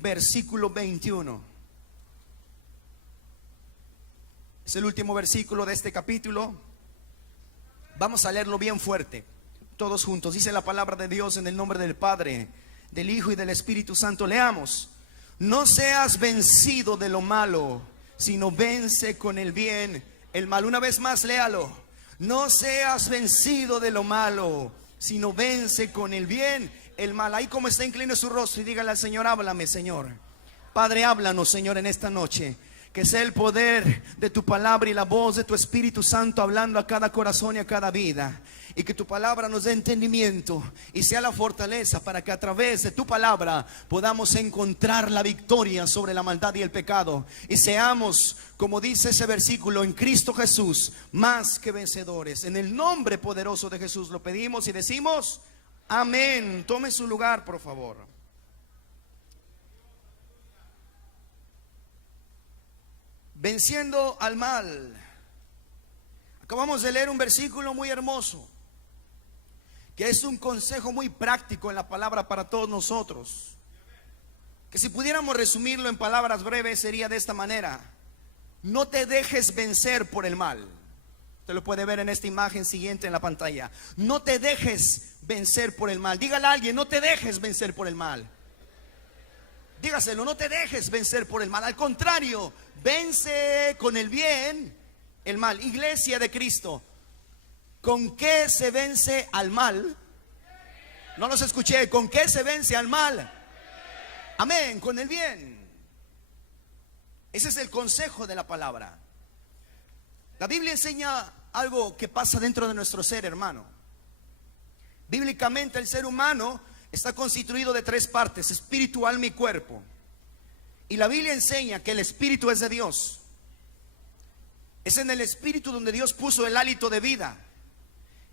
versículo 21. Es el último versículo de este capítulo. Vamos a leerlo bien fuerte, todos juntos. Dice la palabra de Dios en el nombre del Padre, del Hijo y del Espíritu Santo. Leamos. No seas vencido de lo malo, sino vence con el bien el mal. Una vez más, léalo. No seas vencido de lo malo, sino vence con el bien el mal. Ahí como está, incline su rostro y dígale al Señor: háblame, Señor. Padre, háblanos, Señor, en esta noche. Que sea el poder de tu palabra y la voz de tu Espíritu Santo hablando a cada corazón y a cada vida. Y que tu palabra nos dé entendimiento y sea la fortaleza para que a través de tu palabra podamos encontrar la victoria sobre la maldad y el pecado. Y seamos, como dice ese versículo, en Cristo Jesús, más que vencedores. En el nombre poderoso de Jesús lo pedimos y decimos amén. Tome su lugar, por favor. Venciendo al mal. Acabamos de leer un versículo muy hermoso, que es un consejo muy práctico en la palabra para todos nosotros, que si pudiéramos resumirlo en palabras breves sería de esta manera: no te dejes vencer por el mal. Usted lo puede ver en esta imagen siguiente en la pantalla. No te dejes vencer por el mal. Dígale a alguien: no te dejes vencer por el mal. Dígaselo: no te dejes vencer por el mal. Al contrario, vence con el bien el mal. Iglesia de Cristo, ¿con qué se vence al mal? No los escuché. ¿Con qué se vence al mal? Amén, con el bien. Ese es el consejo de la palabra. La Biblia enseña algo que pasa dentro de nuestro ser, hermano. Bíblicamente el ser humano está constituido de tres partes: espíritu, alma y cuerpo. Y la Biblia enseña que el espíritu es de Dios. Es en el espíritu donde Dios puso el hálito de vida.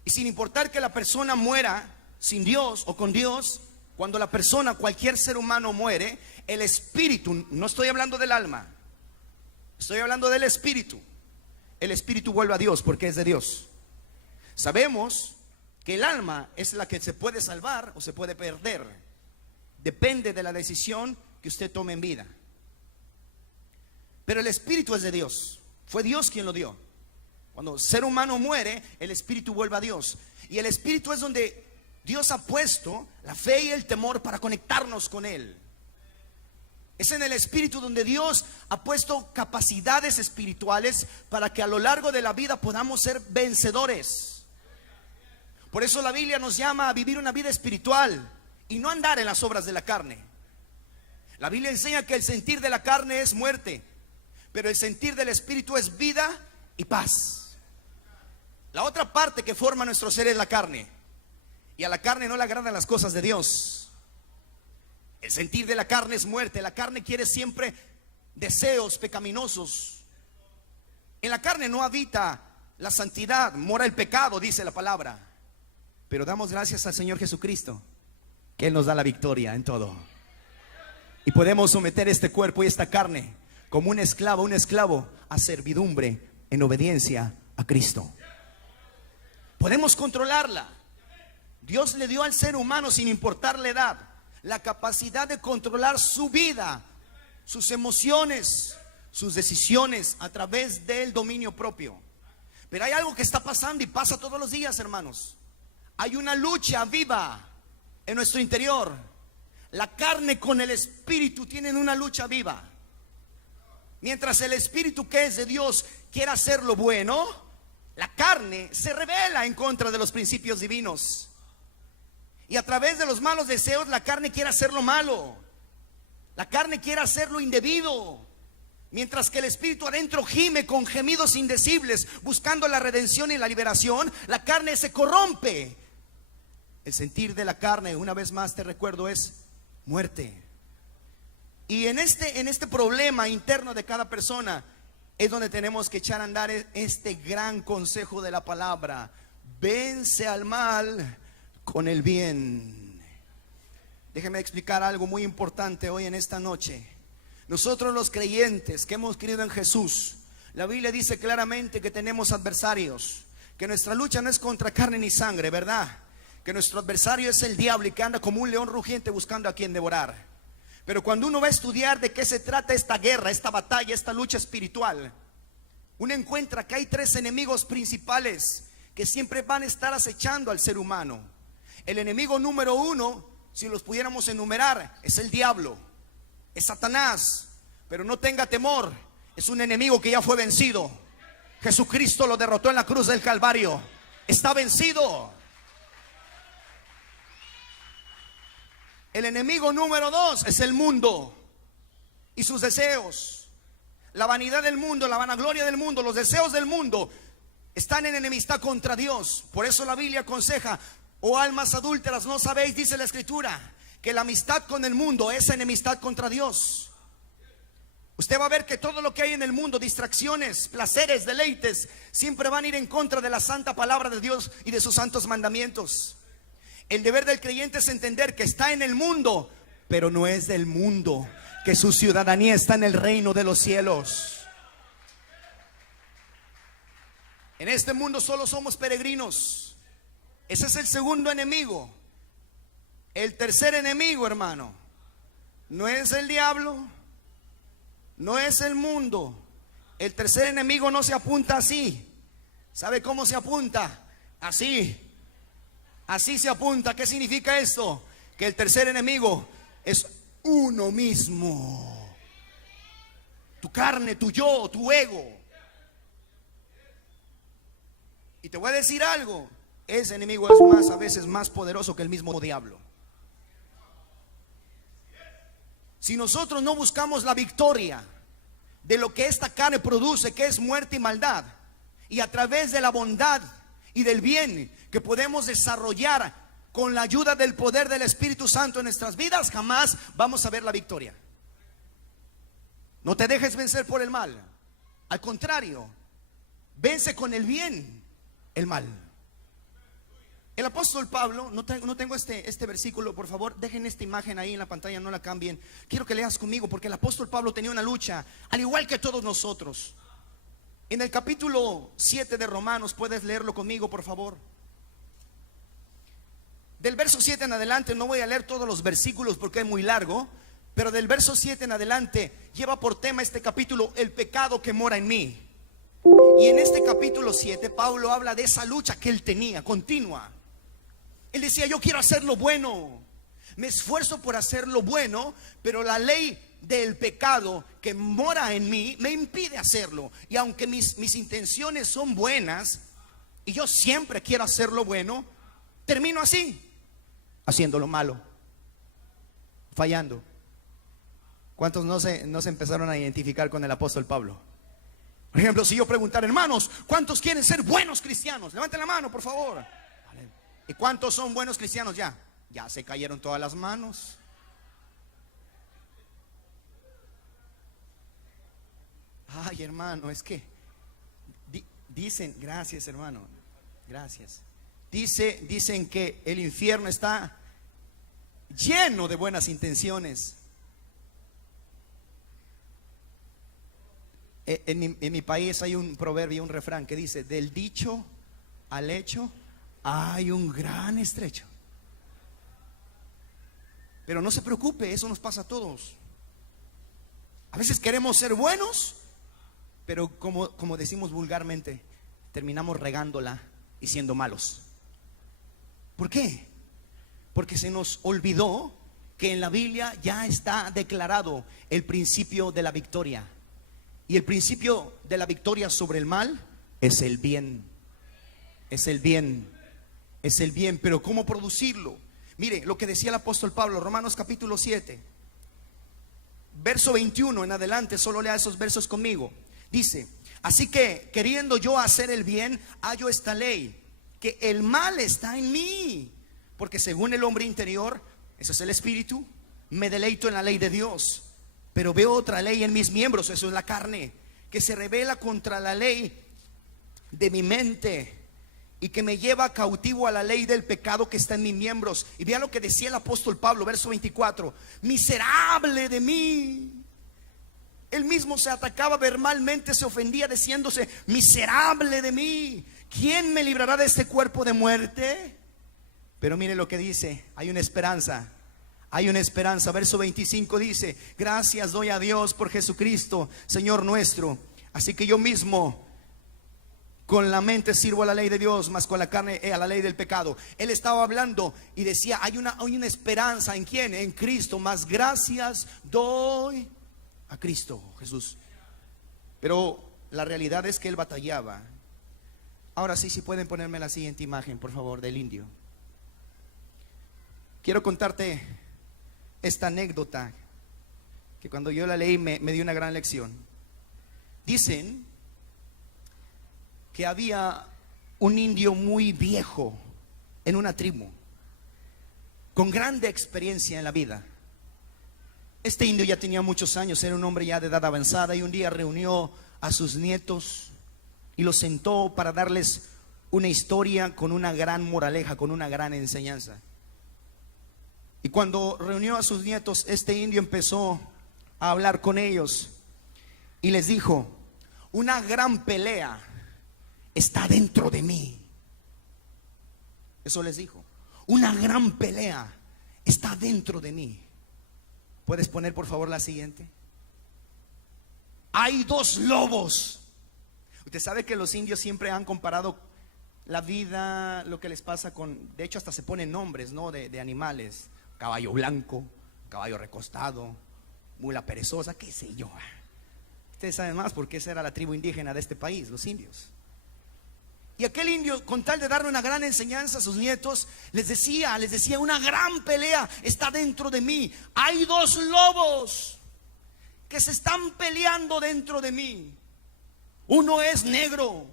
Y sin importar que la persona muera sin Dios o con Dios, cuando la persona, cualquier ser humano muere, el espíritu, no estoy hablando del alma, estoy hablando del espíritu. El espíritu vuelve a Dios porque es de Dios. Sabemos que el alma es la que se puede salvar o se puede perder. Depende de la decisión que usted tome en vida. Pero el espíritu es de Dios. Fue Dios quien lo dio. Cuando el ser humano muere, el espíritu vuelve a Dios. Y el espíritu es donde Dios ha puesto la fe y el temor para conectarnos con Él. Es en el espíritu donde Dios ha puesto capacidades espirituales para que a lo largo de la vida podamos ser vencedores. Por eso la Biblia nos llama a vivir una vida espiritual y no andar en las obras de la carne. La Biblia enseña que el sentir de la carne es muerte, pero el sentir del espíritu es vida y paz. La otra parte que forma nuestro ser es la carne, y a la carne no le agradan las cosas de Dios. El sentir de la carne es muerte. La carne quiere siempre deseos pecaminosos. En la carne no habita la santidad, mora el pecado, dice la palabra. Pero damos gracias al Señor Jesucristo, que Él nos da la victoria en todo. Y podemos someter este cuerpo y esta carne como un esclavo a servidumbre en obediencia a Cristo. Podemos controlarla. Dios le dio al ser humano, sin importar la edad, la capacidad de controlar su vida, sus emociones, sus decisiones a través del dominio propio. Pero hay algo que está pasando y pasa todos los días, hermanos. Hay una lucha viva en nuestro interior. La carne con el espíritu tienen una lucha viva. Mientras el espíritu, que es de Dios, quiere hacer lo bueno, la carne se rebela en contra de los principios divinos. Y a través de los malos deseos, la carne quiere hacer lo malo. La carne quiere hacer lo indebido. Mientras que el espíritu adentro gime con gemidos indecibles, buscando la redención y la liberación, la carne se corrompe. El sentir de la carne, una vez más te recuerdo, es muerte. Y en este problema interno de cada persona es donde tenemos que echar a andar este gran consejo de la palabra: vence al mal con el bien. Déjeme explicar algo muy importante hoy en esta noche. Nosotros los creyentes que hemos creído en Jesús, la Biblia dice claramente que tenemos adversarios, que nuestra lucha no es contra carne ni sangre, ¿verdad? Que nuestro adversario es el diablo y que anda como un león rugiente buscando a quien devorar. Pero cuando uno va a estudiar de qué se trata esta guerra, esta batalla, esta lucha espiritual, uno encuentra que hay tres enemigos principales que siempre van a estar acechando al ser humano. El enemigo número uno, si los pudiéramos enumerar, es el diablo, es Satanás. Pero no tenga temor, es un enemigo que ya fue vencido. Jesucristo lo derrotó en la cruz del Calvario. Está vencido. El enemigo número dos es el mundo y sus deseos. La vanidad del mundo, la vanagloria del mundo, los deseos del mundo están en enemistad contra Dios. Por eso la Biblia aconseja: oh almas adúlteras, ¿no sabéis, dice la Escritura, que la amistad con el mundo es enemistad contra Dios? Usted va a ver que todo lo que hay en el mundo, distracciones, placeres, deleites, siempre van a ir en contra de la santa palabra de Dios y de sus santos mandamientos. El deber del creyente es entender que está en el mundo, pero no es del mundo, que su ciudadanía está en el reino de los cielos. En este mundo solo somos peregrinos. Ese es el segundo enemigo. El tercer enemigo, hermano, no es el diablo, no es el mundo. El tercer enemigo no se apunta así. ¿Sabe cómo se apunta? Así. Así se apunta. ¿Qué significa esto? Que el tercer enemigo es uno mismo. Tu carne, tu yo, tu ego. Y te voy a decir algo: ese enemigo es a veces más poderoso que el mismo diablo. Si nosotros no buscamos la victoria de lo que esta carne produce, que es muerte y maldad, y a través de la bondad y del bien que podemos desarrollar con la ayuda del poder del Espíritu Santo en nuestras vidas, jamás vamos a ver la victoria. No te dejes vencer por el mal. Al contrario, vence con el bien el mal. El apóstol Pablo, no tengo este versículo, por favor, dejen esta imagen ahí en la pantalla, no la cambien. Quiero que leas conmigo, porque el apóstol Pablo tenía una lucha, al igual que todos nosotros. En el capítulo 7 de Romanos, puedes leerlo conmigo, por favor. Del verso 7 en adelante, no voy a leer todos los versículos porque es muy largo, pero del verso 7 en adelante lleva por tema este capítulo: el pecado que mora en mí. Y en este capítulo 7 Pablo habla de esa lucha que él tenía, continua. Él decía: yo quiero hacer lo bueno, me esfuerzo por hacer lo bueno, pero la ley del pecado que mora en mí me impide hacerlo. Y aunque mis intenciones son buenas y yo siempre quiero hacer lo bueno, termino así, haciendo lo malo, fallando. ¿Cuántos no se empezaron a identificar con el apóstol Pablo? Por ejemplo, si yo preguntara: hermanos, ¿cuántos quieren ser buenos cristianos? Levanten la mano, por favor. ¿Y cuántos son buenos cristianos ya? Ya se cayeron todas las manos. Ay, hermano, es que dicen, gracias, hermano, gracias. Dicen que el infierno está lleno de buenas intenciones. En mi país hay un proverbio, un refrán que dice: del dicho al hecho hay un gran estrecho. Pero no se preocupe, eso nos pasa a todos. A veces queremos ser buenos, pero como decimos vulgarmente, terminamos regándola y siendo malos. ¿Por qué? Porque se nos olvidó que en la Biblia ya está declarado el principio de la victoria. Y el principio de la victoria sobre el mal es el bien. Es el bien. Es el bien. Pero ¿cómo producirlo? Mire lo que decía el apóstol Pablo, Romanos capítulo 7, verso 21 en adelante. Solo lea esos versos conmigo. Dice: así que, queriendo yo hacer el bien, hallo esta ley, que el mal está en mí, porque según el hombre interior, eso es el espíritu, me deleito en la ley de Dios. Pero veo otra ley en mis miembros, eso es la carne, que se rebela contra la ley de mi mente y que me lleva cautivo a la ley del pecado que está en mis miembros. Y vea lo que decía el apóstol Pablo, verso 24: miserable de mí. Él mismo se atacaba verbalmente, se ofendía diciéndose: miserable de mí, ¿quién me librará de este cuerpo de muerte? Pero mire lo que dice: hay una esperanza, Hay una esperanza. Verso 25 dice: gracias doy a Dios por Jesucristo, Señor nuestro. Así que yo mismo con la mente sirvo a la ley de Dios, mas con la carne a la ley del pecado. Él estaba hablando y decía: hay una esperanza. ¿En quién? En Cristo. Mas gracias doy a Cristo Jesús. Pero la realidad es que él batallaba. Ahora sí, si pueden ponerme la siguiente imagen, por favor, del indio. Quiero contarte esta anécdota que cuando yo la leí me dio una gran lección. Dicen que había un indio muy viejo en una tribu, con grande experiencia en la vida. Este indio ya tenía muchos años, era un hombre ya de edad avanzada, y un día reunió a sus nietos y los sentó para darles una historia con una gran moraleja, con una gran enseñanza. Y cuando reunió a sus nietos, este indio empezó a hablar con ellos y les dijo: una gran pelea está dentro de mí. Eso les dijo: una gran pelea está dentro de mí. ¿Puedes poner por favor la siguiente? Hay dos lobos. Usted sabe que los indios siempre han comparado la vida, lo que les pasa con, de hecho hasta se ponen nombres, ¿no? de animales: caballo blanco, caballo recostado, mula perezosa, qué sé yo. Ustedes saben más porque esa era la tribu indígena de este país, los indios. Y aquel indio, con tal de darle una gran enseñanza a sus nietos, les decía: una gran pelea está dentro de mí. Hay dos lobos que se están peleando dentro de mí. Uno es negro.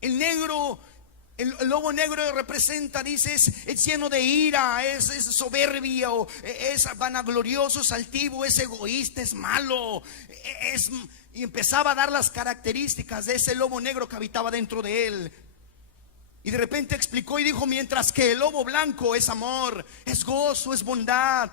El negro, el lobo negro representa, dice, es lleno de ira, es soberbio, es vanaglorioso, es altivo, es egoísta, es malo, y empezaba a dar las características de ese lobo negro que habitaba dentro de él. Y de repente explicó y dijo: mientras que el lobo blanco es amor, es gozo, es bondad,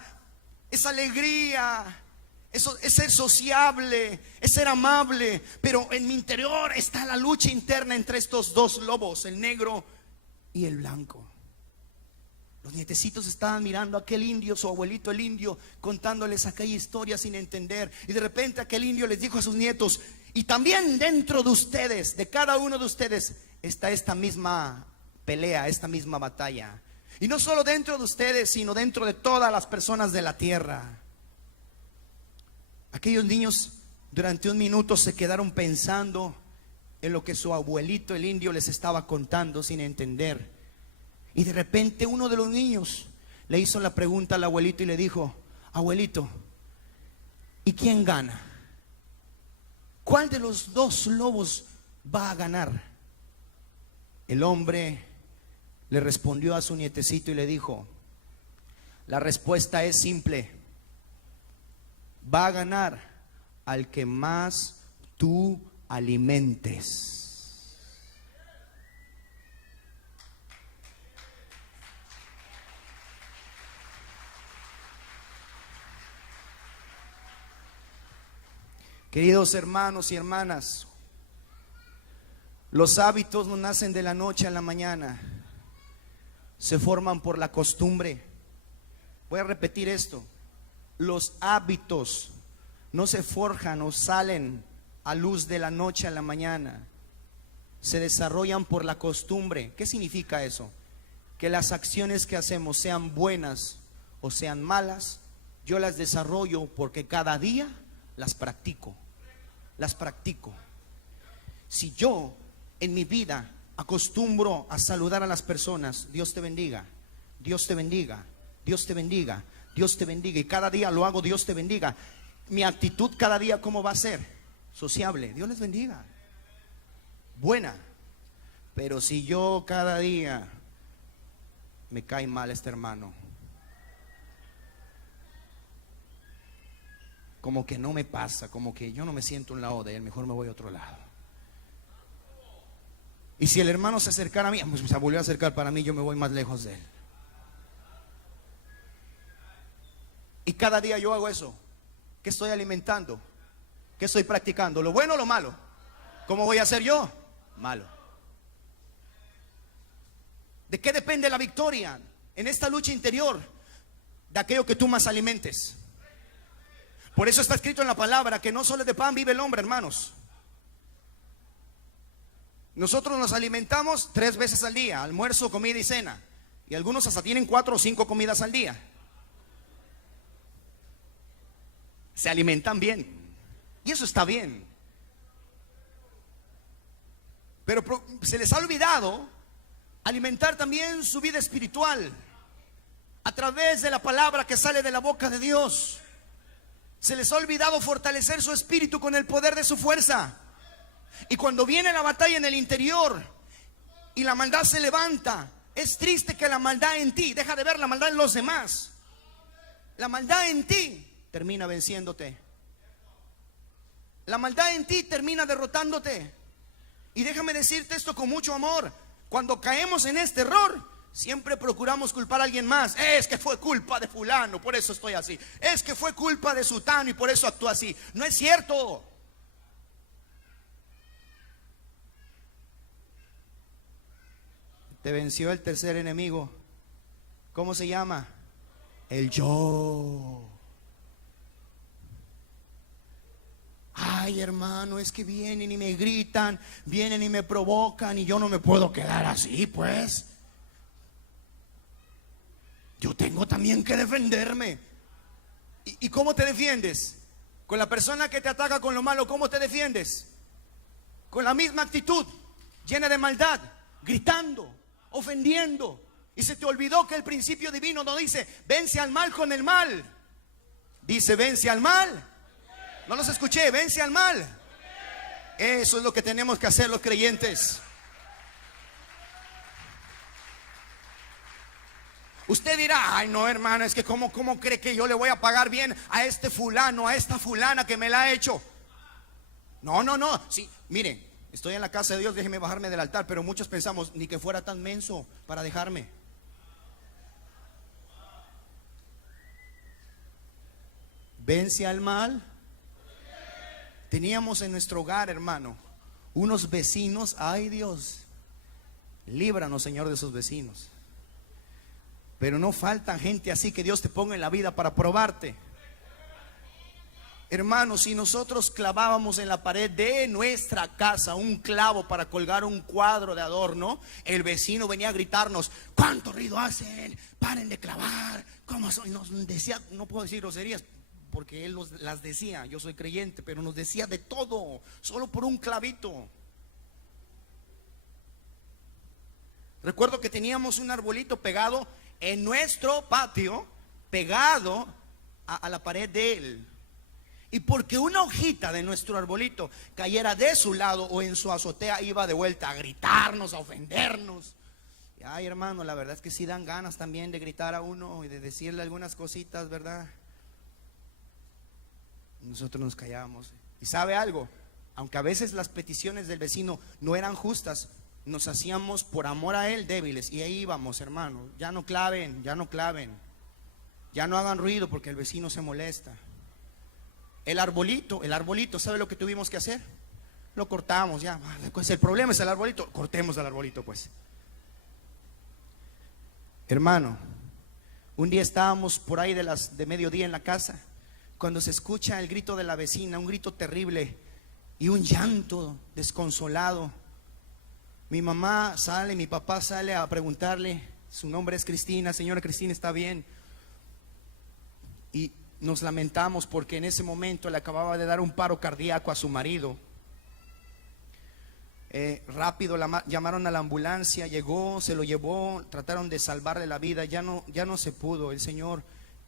es alegría, es ser sociable, es ser amable. Pero en mi interior está la lucha interna entre estos dos lobos, el negro y el blanco. Los nietecitos estaban mirando a aquel indio, su abuelito el indio, contándoles aquella historia sin entender. Y de repente aquel indio les dijo a sus nietos: y también dentro de ustedes, de cada uno de ustedes, está esta misma pelea, esta misma batalla. Y no solo dentro de ustedes, sino dentro de todas las personas de la tierra. Aquellos niños durante un minuto se quedaron pensando en lo que su abuelito el indio les estaba contando sin entender. Y de repente uno de los niños le hizo la pregunta al abuelito y le dijo: abuelito, ¿y quién gana? ¿Cuál de los dos lobos va a ganar? El hombre le respondió a su nietecito y le dijo: la respuesta es simple. Va a ganar al que más tú alimentes. Queridos hermanos y hermanas, los hábitos no nacen de la noche a la mañana, se forman por la costumbre. Voy a repetir esto: los hábitos no se forjan o salen a luz de la noche a la mañana, se desarrollan por la costumbre. ¿Qué significa eso? Que las acciones que hacemos, sean buenas o sean malas, yo las desarrollo porque cada día las practico. Si yo en mi vida acostumbro a saludar a las personas: Dios te bendiga, Dios te bendiga, Dios te bendiga, Dios te bendiga, y cada día lo hago: Dios te bendiga. Mi actitud cada día, ¿cómo va a ser? Sociable: Dios les bendiga, buena. Pero si yo cada día me cae mal este hermano, como que no me pasa, como que yo no me siento a un lado de él, mejor me voy a otro lado. Y si el hermano se acercara a mí, pues se volvió a acercar para mí, yo me voy más lejos de él. Y cada día yo hago eso. ¿Qué estoy alimentando? ¿Qué estoy practicando? ¿Lo bueno o lo malo? ¿Cómo voy a hacer yo? Malo. ¿De qué depende la victoria en esta lucha interior? de aquello que tú más alimentes. Por eso está escrito en la palabra que no solo de pan vive el hombre, hermanos. Nosotros nos alimentamos 3 veces al día: almuerzo, comida y cena. Y algunos hasta tienen 4 o 5 comidas al día. Se alimentan bien. Y eso está bien. Pero se les ha olvidado alimentar también su vida espiritual a través de la palabra que sale de la boca de Dios. Se les ha olvidado fortalecer su espíritu con el poder de su fuerza. Y cuando viene la batalla en el interior y la maldad se levanta, es triste que la maldad en ti, deja de ver la maldad en los demás, la maldad en ti termina venciéndote. La maldad en ti termina derrotándote. Y déjame decirte esto con mucho amor: cuando caemos en este error, siempre procuramos culpar a alguien más. Es que fue culpa de fulano, por eso estoy así. Es que fue culpa de sutano y por eso actúa así. No es cierto. Te venció el tercer enemigo. ¿Cómo se llama? El yo. Ay, hermano, es que vienen y me gritan, vienen y me provocan y yo no me puedo quedar así, pues. Yo tengo también que defenderme. ¿Y cómo te defiendes? Con la persona que te ataca con lo malo, ¿cómo te defiendes? Con la misma actitud, llena de maldad, gritando, ofendiendo. Y se te olvidó que el principio divino no dice vence al mal con el mal. Dice vence al mal. No los escuché, vence al mal. Eso es lo que tenemos que hacer los creyentes. Usted dirá, ay no, hermano, es que ¿cómo cree que yo le voy a pagar bien a este fulano, a esta fulana que me la ha hecho? No. Sí, miren, estoy en la casa de Dios, déjeme bajarme del altar. Pero muchos pensamos, ni que fuera tan menso para dejarme. Vence al mal. Teníamos en nuestro hogar, hermano, unos vecinos. Ay Dios, líbranos, Señor, de esos vecinos. Pero no falta gente así que Dios te ponga en la vida para probarte. Hermanos, si nosotros clavábamos en la pared de nuestra casa un clavo para colgar un cuadro de adorno, el vecino venía a gritarnos: ¿cuánto ruido hacen? Paren de clavar. ¿Cómo son? Y nos decía, no puedo decir groserías porque él las decía, yo soy creyente, pero nos decía de todo, solo por un clavito. Recuerdo que teníamos un arbolito pegado en nuestro patio, pegado a la pared de él. Y porque una hojita de nuestro arbolito cayera de su lado o en su azotea, iba de vuelta a gritarnos, a ofendernos. Y ay, hermano, la verdad es que sí dan ganas también de gritar a uno y de decirle algunas cositas, ¿verdad? Nosotros nos callábamos. ¿Y sabe algo? Aunque a veces las peticiones del vecino no eran justas, nos hacíamos por amor a él débiles. Y ahí íbamos, hermano. Ya no claven, ya no claven. Ya no hagan ruido porque el vecino se molesta. El arbolito, ¿sabe lo que tuvimos que hacer? Lo cortamos ya. Pues el problema es el arbolito. Cortemos el arbolito, pues. Hermano, un día estábamos por ahí de mediodía en la casa, cuando se escucha el grito de la vecina, un grito terrible y un llanto desconsolado. Mi mamá sale, mi papá sale a preguntarle, su nombre es Cristina, señora Cristina, ¿está bien? Y nos lamentamos porque en ese momento le acababa de dar un paro cardíaco a su marido. Rápido llamaron a la ambulancia, llegó, se lo llevó, trataron de salvarle la vida, ya no se pudo. El Señor,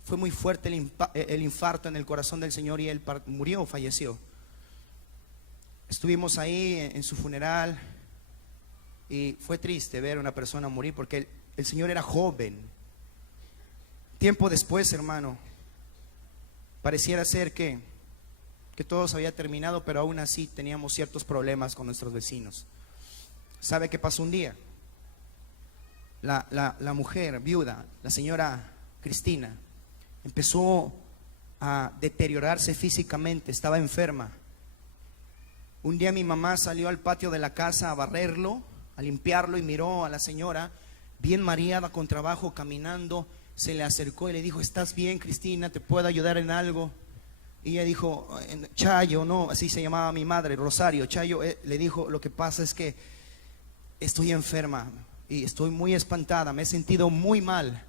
fue muy fuerte el infarto en el corazón del Señor y él murió, falleció. Estuvimos ahí en su funeral y fue triste ver a una persona morir porque el Señor era joven. Tiempo después, hermano, pareciera ser que todo se había terminado, pero aún así teníamos ciertos problemas con nuestros vecinos. ¿Sabe qué pasó un día? La mujer viuda, la señora Cristina, empezó a deteriorarse físicamente, estaba enferma. Un día mi mamá salió al patio de la casa a barrerlo, a limpiarlo, y miró a la señora bien mareada con trabajo caminando. se le acercó y le dijo: ¿estás bien, Cristina? ¿Te puedo ayudar en algo? Y ella dijo: Chayo, no, así se llamaba mi madre, Rosario. Chayo, le dijo: lo que pasa es que estoy enferma y estoy muy espantada, me he sentido muy mal.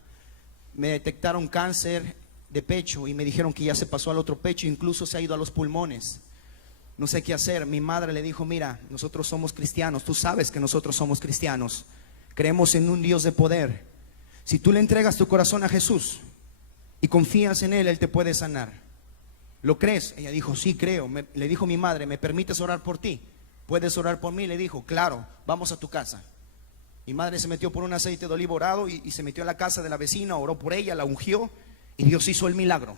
Me detectaron cáncer de pecho y me dijeron que ya se pasó al otro pecho, incluso se ha ido a los pulmones. No sé qué hacer. Mi madre le dijo: mira, nosotros somos cristianos, tú sabes que nosotros somos cristianos, creemos en un Dios de poder. Si tú le entregas tu corazón a Jesús y confías en Él, Él te puede sanar. ¿Lo crees? Ella dijo: sí, creo. Le dijo mi madre: ¿me permites orar por ti? ¿Puedes orar por mí? Le dijo: claro, vamos a tu casa. Mi madre se metió por un aceite de olivo orado y se metió a la casa de la vecina, oró por ella, la ungió y Dios hizo el milagro.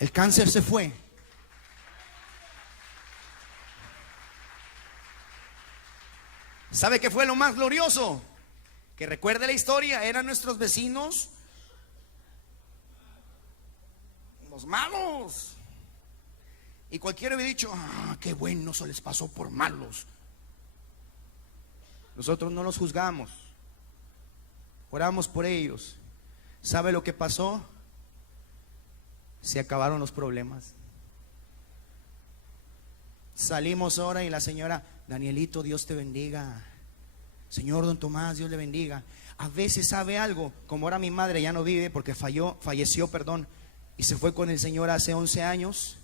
El cáncer se fue. ¿Sabe qué fue lo más glorioso? Que recuerde la historia, eran nuestros vecinos, los malos. Y cualquiera hubiera dicho: qué bueno, se les pasó por malos. Nosotros no los juzgamos, oramos por ellos. ¿Sabe lo que pasó? Se acabaron los problemas. Salimos ahora y la señora: Danielito, Dios te bendiga. Señor don Tomás, Dios le bendiga. A veces sabe algo, como ahora mi madre ya no vive porque falleció, y se fue con el Señor hace 11 años.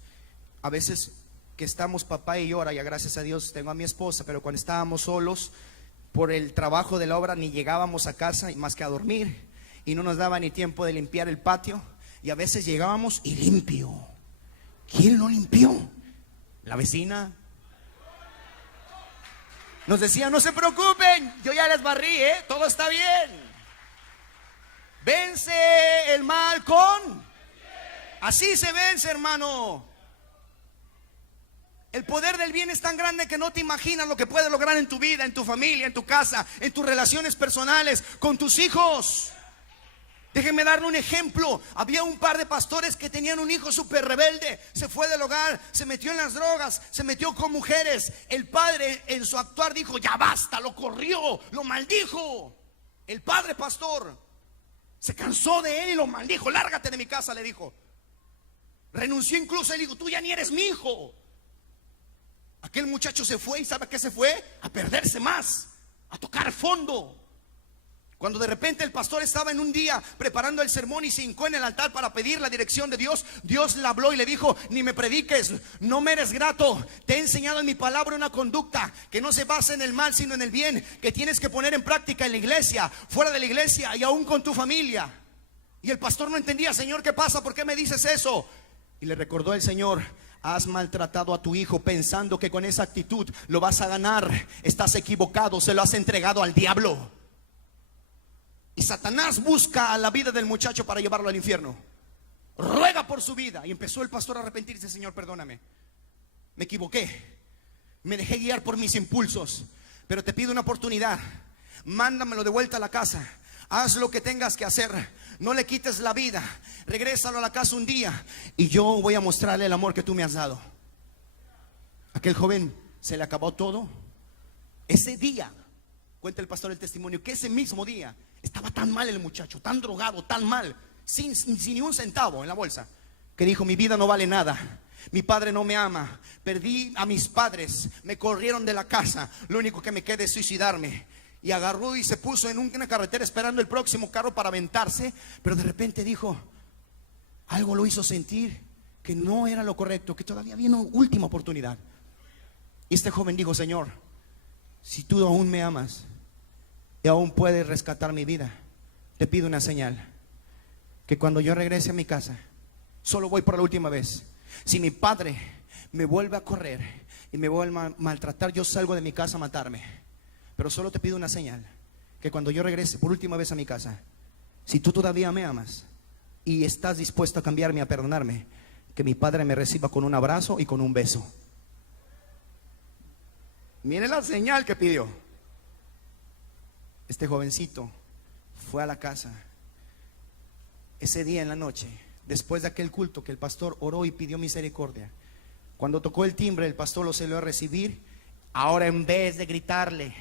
A veces que estamos papá y yo, ahora ya gracias a Dios tengo a mi esposa, pero cuando estábamos solos por el trabajo de la obra ni llegábamos a casa más que a dormir, y no nos daba ni tiempo de limpiar el patio, y a veces llegábamos y limpio. ¿Quién lo limpió? La vecina. Nos decía: no se preocupen, yo ya les barrí, todo está bien. Vence el mal con... Así se vence, hermano. El poder del bien es tan grande que no te imaginas lo que puede lograr en tu vida, en tu familia, en tu casa, en tus relaciones personales, con tus hijos. Déjenme darle un ejemplo. Había un par de pastores que tenían un hijo súper rebelde. Se fue del hogar, se metió en las drogas, se metió con mujeres. El padre en su actuar dijo: ya basta, lo corrió, lo maldijo. El padre pastor se cansó de él y lo maldijo. Lárgate de mi casa, le dijo. Renunció incluso y le dijo: tú ya ni eres mi hijo. Aquel muchacho se fue, y ¿sabe a qué se fue? A perderse más, a tocar fondo. Cuando de repente el pastor estaba en un día preparando el sermón y se hincó en el altar para pedir la dirección de Dios, Dios le habló y le dijo: ni me prediques, no me eres grato. Te he enseñado en mi palabra una conducta que no se basa en el mal sino en el bien, que tienes que poner en práctica en la iglesia, fuera de la iglesia y aún con tu familia. Y el pastor no entendía: Señor, ¿qué pasa? ¿Por qué me dices eso? Y le recordó el Señor: has maltratado a tu hijo pensando que con esa actitud lo vas a ganar. Estás equivocado, se lo has entregado al diablo. Y Satanás busca a la vida del muchacho para llevarlo al infierno. Ruega por su vida. Y empezó el pastor a arrepentirse: Señor, perdóname, me equivoqué, me dejé guiar por mis impulsos, pero te pido una oportunidad. Mándamelo de vuelta a la casa. Haz lo que tengas que hacer. No le quites la vida. Regrésalo a la casa un día y yo voy a mostrarle el amor que tú me has dado. Aquel joven se le acabó todo. Ese día, cuenta el pastor el testimonio, que ese mismo día estaba tan mal el muchacho, tan drogado, tan mal, sin ni un centavo en la bolsa, que dijo: mi vida no vale nada, mi padre no me ama, perdí a mis padres, me corrieron de la casa, lo único que me queda es suicidarme. Y agarró y se puso en una carretera esperando el próximo carro para aventarse. Pero de repente dijo, algo lo hizo sentir que no era lo correcto, que todavía había una última oportunidad. Y este joven dijo: Señor, si tú aún me amas y aún puedes rescatar mi vida, te pido una señal, que cuando yo regrese a mi casa, solo voy por la última vez. Si mi padre me vuelve a correr y me vuelve a maltratar, yo salgo de mi casa a matarme. Pero solo te pido una señal, que cuando yo regrese por última vez a mi casa, si tú todavía me amas y estás dispuesto a cambiarme, a perdonarme, que mi padre me reciba con un abrazo y con un beso. Mire la señal que pidió. Este jovencito fue a la casa ese día en la noche, después de aquel culto que el pastor oró y pidió misericordia. Cuando tocó el timbre, el pastor lo salió a recibir. Ahora, en vez de gritarle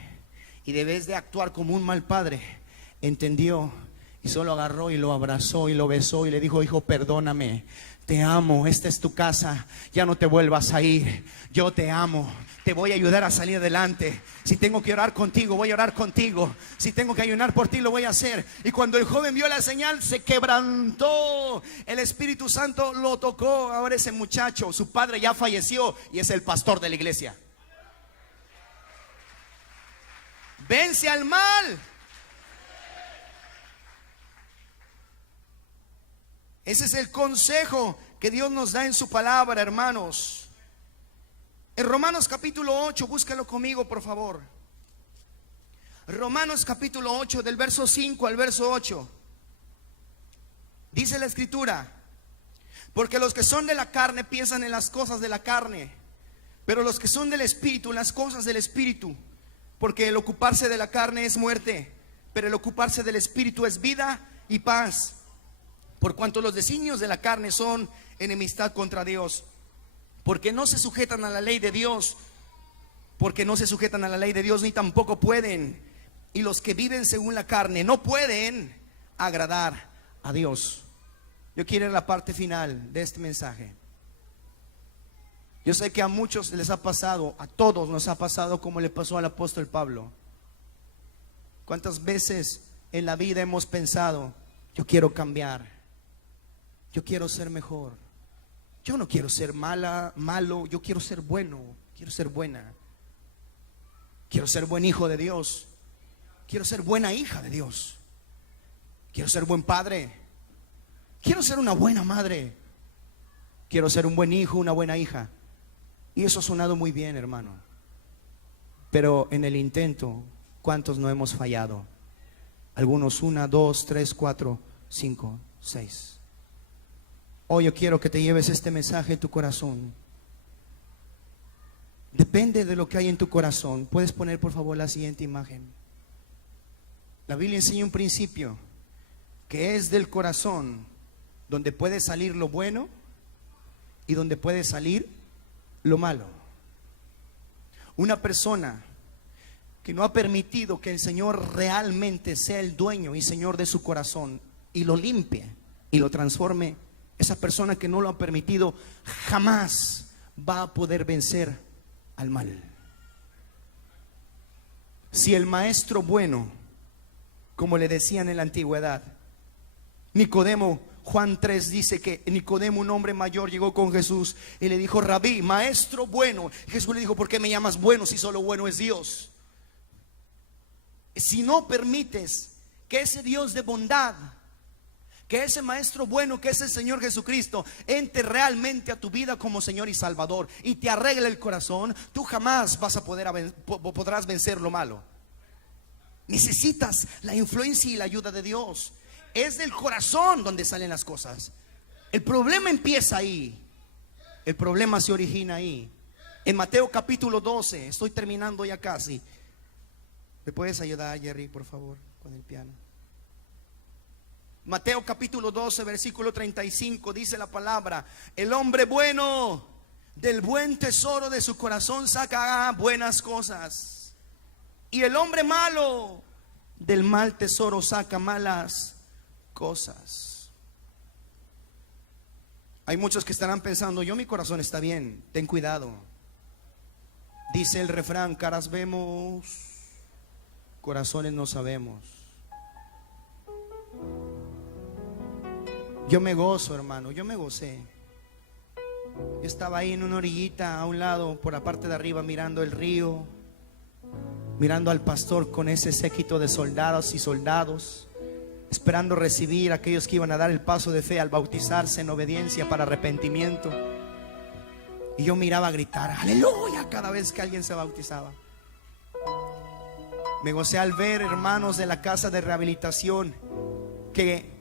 y de vez de actuar como un mal padre, entendió Y solo agarró y lo abrazó y lo besó y le dijo: hijo, perdóname, te amo, esta es tu casa, ya no te vuelvas a ir, yo te amo, te voy a ayudar a salir adelante. Si tengo que orar contigo, voy a orar contigo. Si tengo que ayunar por ti, lo voy a hacer. Y cuando el joven vio la señal, se quebrantó. El Espíritu Santo lo tocó. Ahora ese muchacho, su padre ya falleció y es el pastor de la iglesia. Vence al mal. Ese es el consejo que Dios nos da en su palabra, hermanos. En Romanos capítulo 8, búscalo conmigo, por favor. Romanos capítulo 8, del verso 5 al verso 8. Dice la escritura: porque los que son de la carne piensan en las cosas de la carne, pero los que son del Espíritu en las cosas del Espíritu. Porque el ocuparse de la carne es muerte, pero el ocuparse del Espíritu es vida y paz. Por cuanto los designios de la carne son enemistad contra Dios, porque no se sujetan a la ley de Dios, ni tampoco pueden. Y los que viven según la carne no pueden agradar a Dios. Yo quiero ir a la parte final de este mensaje. Yo sé que a muchos les ha pasado, a todos nos ha pasado como le pasó al apóstol Pablo. ¿Cuántas veces en la vida hemos pensado: yo quiero cambiar, yo quiero ser mejor, yo no quiero ser malo, yo quiero ser bueno, quiero ser buena, quiero ser buen hijo de Dios, quiero ser buena hija de Dios, quiero ser buen padre, quiero ser una buena madre, quiero ser un buen hijo, una buena hija? Y eso ha sonado muy bien, hermano, pero en el intento, ¿cuántos no hemos fallado? Algunos 1, 2, 3, 4, 5, 6. Hoy yo quiero que te lleves este mensaje en tu corazón. Depende de lo que hay en tu corazón. Puedes poner por favor la siguiente imagen. La Biblia enseña un principio, que es del corazón donde puede salir lo bueno y donde puede salir lo malo. Una persona que no ha permitido que el Señor realmente sea el dueño y Señor de su corazón y lo limpie y lo transforme, esa persona que no lo ha permitido jamás va a poder vencer al mal. Si el maestro bueno, como le decían en la antigüedad, Nicodemo, Juan 3 dice que Nicodemo, un hombre mayor, llegó con Jesús y le dijo: Rabí, maestro bueno. Jesús le dijo: ¿por qué me llamas bueno si solo bueno es Dios? Si no permites que ese Dios de bondad, que ese maestro bueno, que es el Señor Jesucristo, entre realmente a tu vida como Señor y Salvador y te arregle el corazón, tú jamás podrás vencer lo malo. Necesitas la influencia y la ayuda de Dios. Es del corazón donde salen las cosas. El problema empieza ahí. El problema se origina ahí. En Mateo capítulo 12, estoy terminando ya casi. ¿Me puedes ayudar, Jerry, por favor, con el piano? Mateo capítulo 12, versículo 35, dice la palabra: el hombre bueno del buen tesoro de su corazón saca buenas cosas, y el hombre malo del mal tesoro saca malas cosas. Hay muchos que estarán pensando: yo, mi corazón está bien. Ten cuidado. Dice el refrán: caras vemos, corazones no sabemos. Yo me gozo, hermano, yo me gocé. Yo estaba ahí en una orillita a un lado, por la parte de arriba, mirando el río, mirando al pastor con ese séquito de soldados y soldados, esperando recibir a aquellos que iban a dar el paso de fe al bautizarse en obediencia para arrepentimiento. Y yo miraba gritar aleluya cada vez que alguien se bautizaba. Me gocé al ver hermanos de la casa de rehabilitación que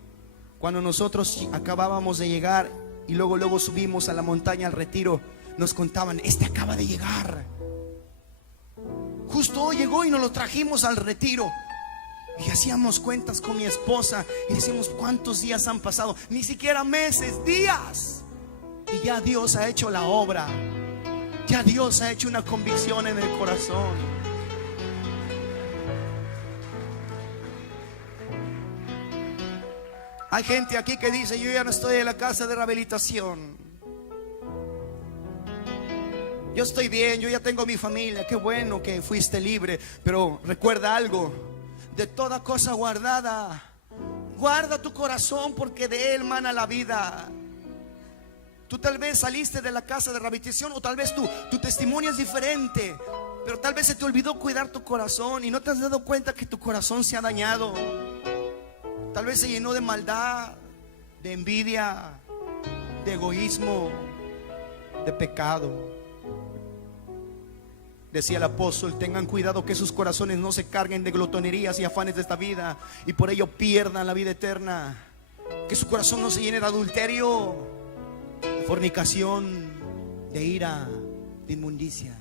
cuando nosotros acabábamos de llegar y luego subimos a la montaña al retiro, nos contaban: este acaba de llegar, justo hoy llegó y nos lo trajimos al retiro. Y hacíamos cuentas con mi esposa y decimos: ¿cuántos días han pasado? Ni siquiera meses, días. Y ya Dios ha hecho la obra. Ya Dios ha hecho una convicción en el corazón. Hay gente aquí que dice: yo ya no estoy en la casa de rehabilitación, yo estoy bien, yo ya tengo mi familia. Qué bueno que fuiste libre, pero recuerda algo: de toda cosa guardada, guarda tu corazón, porque de él mana la vida. Tú tal vez saliste de la casa de rehabilitación, o tal vez tu testimonio es diferente, pero tal vez se te olvidó cuidar tu corazón y no te has dado cuenta que tu corazón se ha dañado. Tal vez se llenó de maldad, de envidia, de egoísmo, de pecado. Decía el apóstol: tengan cuidado que sus corazones no se carguen de glotonerías y afanes de esta vida, y por ello pierdan la vida eterna. Que su corazón no se llene de adulterio, de fornicación, de ira, de inmundicia.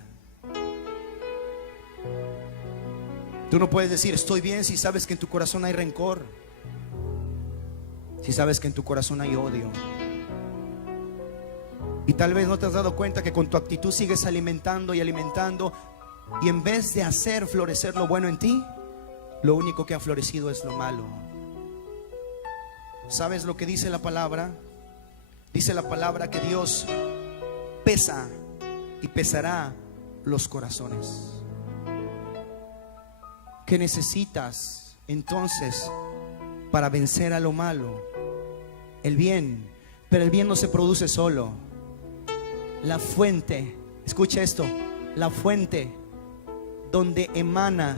Tú no puedes decir estoy bien si sabes que en tu corazón hay rencor, si sabes que en tu corazón hay odio. Y tal vez no te has dado cuenta que con tu actitud sigues alimentando y alimentando, y en vez de hacer florecer lo bueno en ti, lo único que ha florecido es lo malo. ¿Sabes lo que dice la palabra? Dice la palabra que Dios pesa y pesará los corazones. ¿Qué necesitas entonces para vencer a lo malo? El bien. Pero el bien no se produce solo. La fuente, escucha esto, la fuente donde emana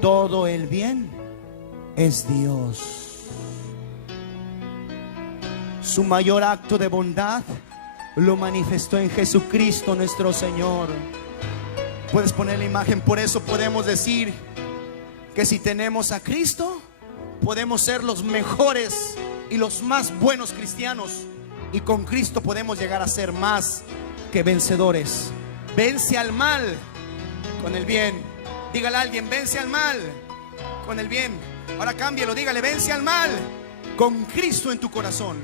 todo el bien es Dios. Su mayor acto de bondad lo manifestó en Jesucristo nuestro Señor. Puedes poner la imagen. Por eso podemos decir que si tenemos a Cristo, podemos ser los mejores y los más buenos cristianos, y con Cristo podemos llegar a ser más que vencedores. Vence al mal con el bien. Dígale a alguien: vence al mal con el bien. Ahora cámbialo, dígale: vence al mal con Cristo en tu corazón.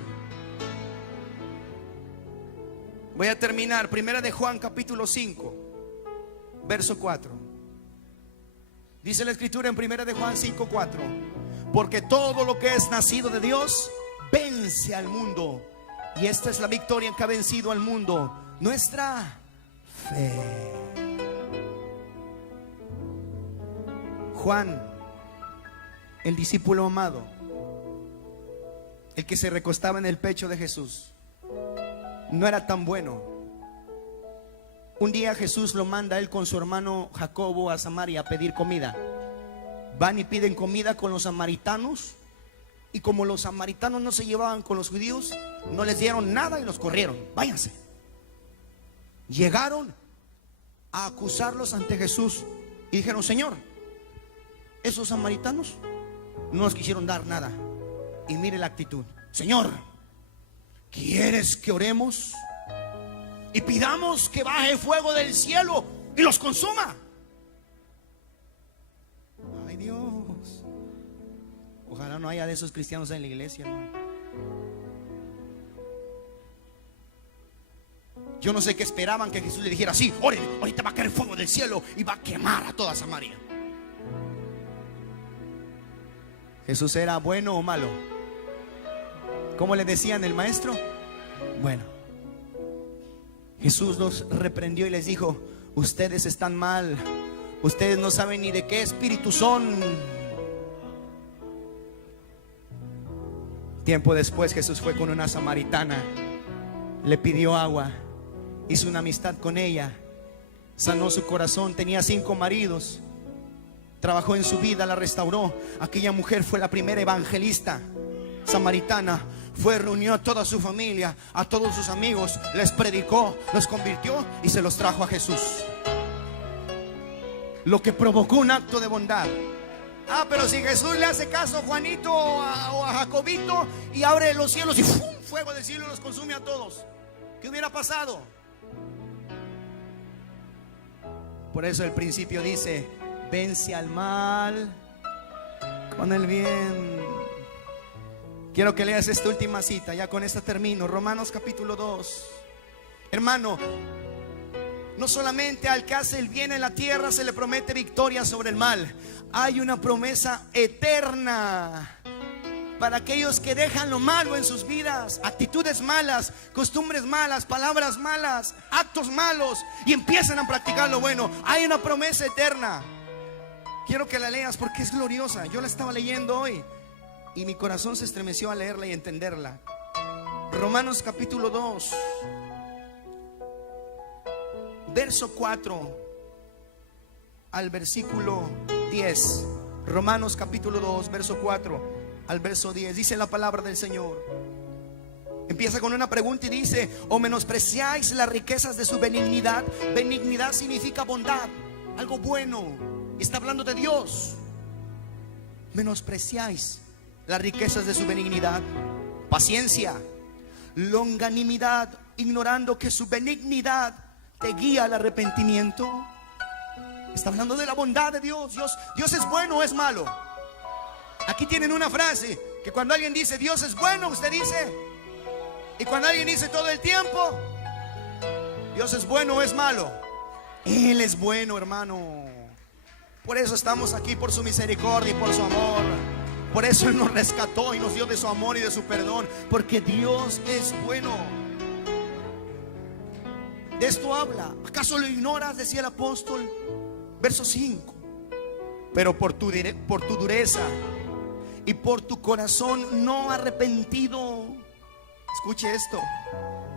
Voy a terminar. Primera de Juan capítulo 5 verso 4. Dice la escritura en Primera de Juan 5:4: porque todo lo que es nacido de Dios vence al mundo, y esta es la victoria que ha vencido al mundo, nuestra fe. Juan, el discípulo amado, el que se recostaba en el pecho de Jesús, no era tan bueno. Un día Jesús lo manda él con su hermano Jacobo a Samaria a pedir comida. Van y piden comida con los samaritanos, y como los samaritanos no se llevaban con los judíos, no les dieron nada y los corrieron. Váyanse. Llegaron a acusarlos ante Jesús y dijeron: Señor, esos samaritanos no nos quisieron dar nada. Y mire la actitud: Señor, ¿quieres que oremos y pidamos que baje fuego del cielo y los consuma? Ay, Dios, ojalá no haya de esos cristianos en la iglesia, hermano. Yo no sé qué esperaban que Jesús le dijera: sí, oren, ahorita va a caer fuego del cielo y va a quemar a toda Samaria. ¿Jesús era bueno o malo? ¿Cómo le decían el maestro? Bueno. Jesús los reprendió y les dijo: ustedes están mal, ustedes no saben ni de qué espíritu son. Tiempo después Jesús fue con una samaritana, le pidió agua, hizo una amistad con ella, sanó su corazón. Tenía 5 maridos, trabajó en su vida, la restauró. Aquella mujer fue la primera evangelista samaritana. Fue, reunió a toda su familia, a todos sus amigos, les predicó, los convirtió y se los trajo a Jesús. Lo que provocó un acto de bondad. Pero si Jesús le hace caso a Juanito o a Jacobito y abre los cielos y ¡fum!, fuego del cielo los consume a todos, ¿qué hubiera pasado? Por eso el principio dice: vence al mal con el bien. Quiero que leas esta última cita, ya con esta termino. Romanos capítulo 2. Hermano, no solamente al que hace el bien en la tierra se le promete victoria sobre el mal. Hay una promesa eterna para aquellos que dejan lo malo en sus vidas, actitudes malas, costumbres malas, palabras malas, actos malos, y empiezan a practicar lo bueno. Hay una promesa eterna. Quiero que la leas porque es gloriosa. Yo la estaba leyendo hoy y mi corazón se estremeció al leerla y entenderla. Romanos capítulo 2, verso 4 al versículo 10. Romanos capítulo 2, verso 4 al verso 10. Dice la palabra del Señor. Empieza con una pregunta y dice: ¿o menospreciáis las riquezas de su benignidad? Benignidad significa bondad, algo bueno. Y está hablando de Dios. Menospreciáis las riquezas de su benignidad, paciencia, longanimidad, ignorando que su benignidad te guía al arrepentimiento. Está hablando de la bondad de Dios. Dios es bueno o es malo. Aquí tienen una frase que cuando alguien dice Dios es bueno, usted dice. Y cuando alguien dice todo el tiempo Dios es bueno o es malo, Él es bueno, hermano. Por eso estamos aquí, por su misericordia y por su amor. Por eso Él nos rescató y nos dio de su amor y de su perdón, porque Dios es bueno. De esto habla. ¿Acaso lo ignoras? Decía el apóstol. Verso 5. Pero por tu dureza y por tu corazón no arrepentido, escuche esto,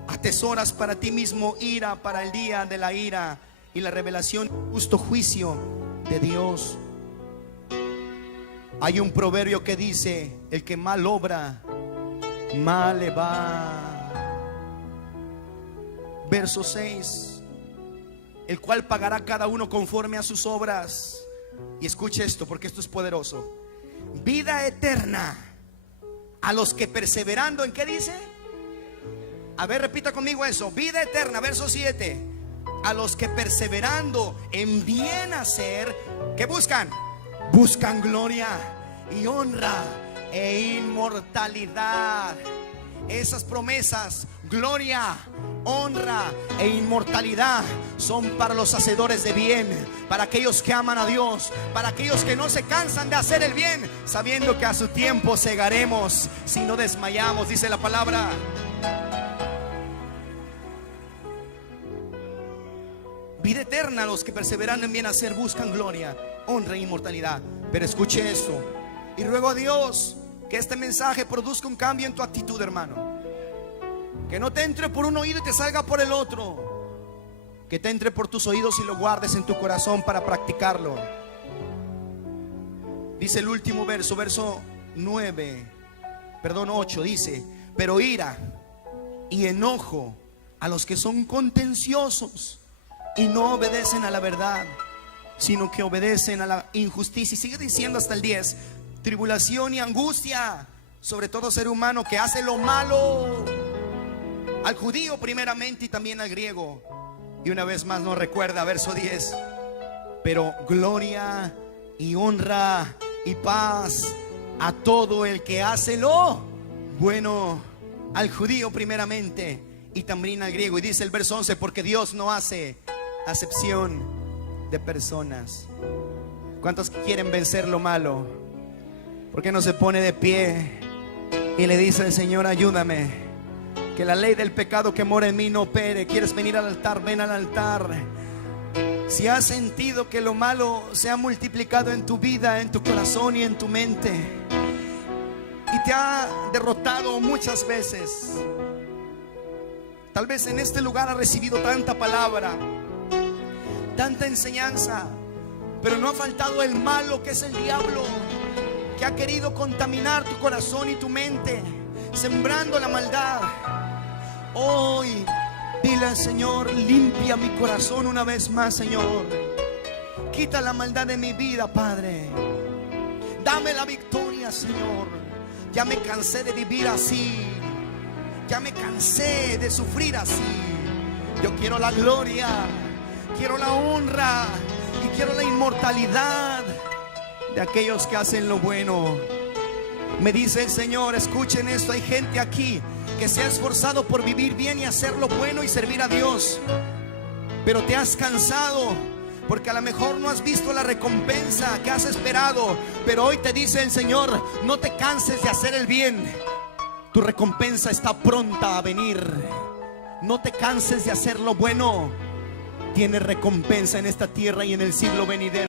atesoras para ti mismo ira para el día de la ira y la revelación, justo juicio de Dios. Hay un proverbio que dice: el que mal obra, mal le va. Verso 6. El cual pagará a cada uno conforme a sus obras. Y escuche esto, porque esto es poderoso. Vida eterna a los que perseverando, ¿en qué dice? A ver, repita conmigo eso. Vida eterna, verso 7. A los que perseverando en bien hacer, ¿qué buscan? Buscan gloria y honra e inmortalidad. Esas promesas, gloria, honra e inmortalidad, son para los hacedores de bien, para aquellos que aman a Dios, para aquellos que no se cansan de hacer el bien, sabiendo que a su tiempo segaremos si no desmayamos, dice la palabra. Vida eterna a los que perseveran en bien hacer, buscan gloria, honra e inmortalidad. Pero escuche esto, y ruego a Dios que este mensaje produzca un cambio en tu actitud, hermano. Que no te entre por un oído y te salga por el otro. Que te entre por tus oídos y lo guardes en tu corazón para practicarlo. Dice el último verso, verso 8, dice: pero ira y enojo a los que son contenciosos y no obedecen a la verdad, sino que obedecen a la injusticia. Y sigue diciendo hasta el 10: tribulación y angustia sobre todo ser humano que hace lo malo, al judío primeramente y también al griego. Y una vez más nos recuerda, verso 10: pero gloria y honra y paz a todo el que hace lo bueno, al judío primeramente y también al griego. Y dice el verso 11: porque Dios no hace acepción de personas. ¿Cuántos quieren vencer lo malo? ¿Por qué no se pone de pie y le dice al Señor: ayúdame, que la ley del pecado que mora en mí no opere? ¿Quieres venir al altar? Ven al altar. Si has sentido que lo malo se ha multiplicado en tu vida, en tu corazón y en tu mente, y te ha derrotado muchas veces, tal vez en este lugar has recibido tanta palabra, tanta enseñanza, pero no ha faltado el malo, que es el diablo, que ha querido contaminar tu corazón y tu mente, sembrando la maldad. Hoy dile al Señor: limpia mi corazón una vez más, Señor. Quita la maldad de mi vida, Padre. Dame la victoria, Señor. Ya me cansé de vivir así. Ya me cansé de sufrir así. Yo quiero la gloria, quiero la honra y quiero la inmortalidad de aquellos que hacen lo bueno. Me dice el Señor: escuchen esto, hay gente aquí que se ha esforzado por vivir bien y hacer lo bueno y servir a Dios, pero te has cansado Porque a lo mejor no has visto la recompensa que has esperado, pero hoy te dice el Señor: no te canses de hacer el bien, tu recompensa está pronta a venir. No te canses de hacer lo bueno, tienes recompensa en esta tierra y en el siglo venidero.